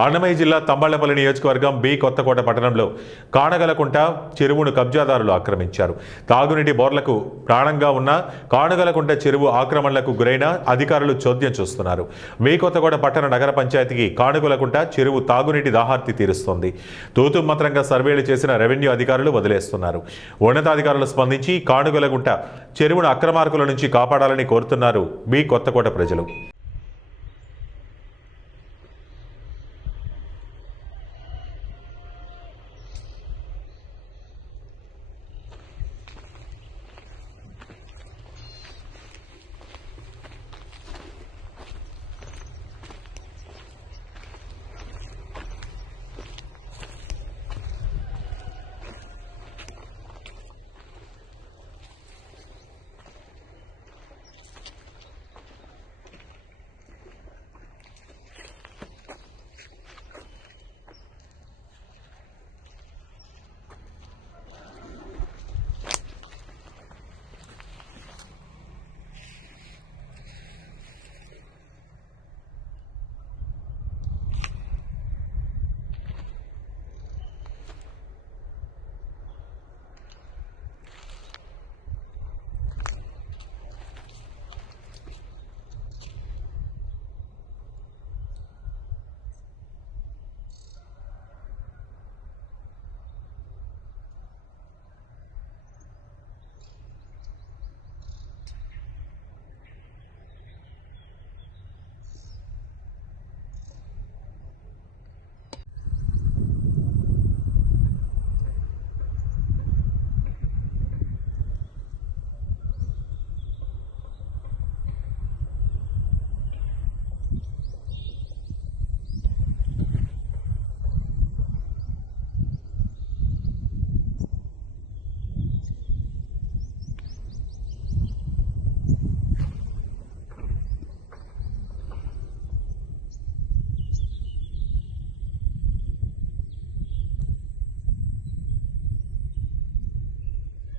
అన్నమయ్య జిల్లా తంబళ్లపల్లి నియోజకవర్గం బి కొత్తకోట పట్టణంలో కానగలకుంట చెరువును కబ్జాదారులు ఆక్రమించారు. తాగునీటి బోర్లకు ప్రాణంగా ఉన్న కానగలకుంట చెరువు ఆక్రమణలకు గురైన అధికారులు చోద్యం చూస్తున్నారు. బి కొత్తకోట పట్టణ నగర పంచాయతీకి కానగలకుంట చెరువు తాగునీటి దాహార్తి తీరుస్తోంది. తూతుమంత్రంగా సర్వేలు చేసిన రెవెన్యూ అధికారులు వదిలేస్తున్నారు. ఉన్నతాధికారులు స్పందించి కానగలకుంట చెరువును అక్రమార్కుల నుంచి కాపాడాలని కోరుతున్నారు బి కొత్తకోట ప్రజలు.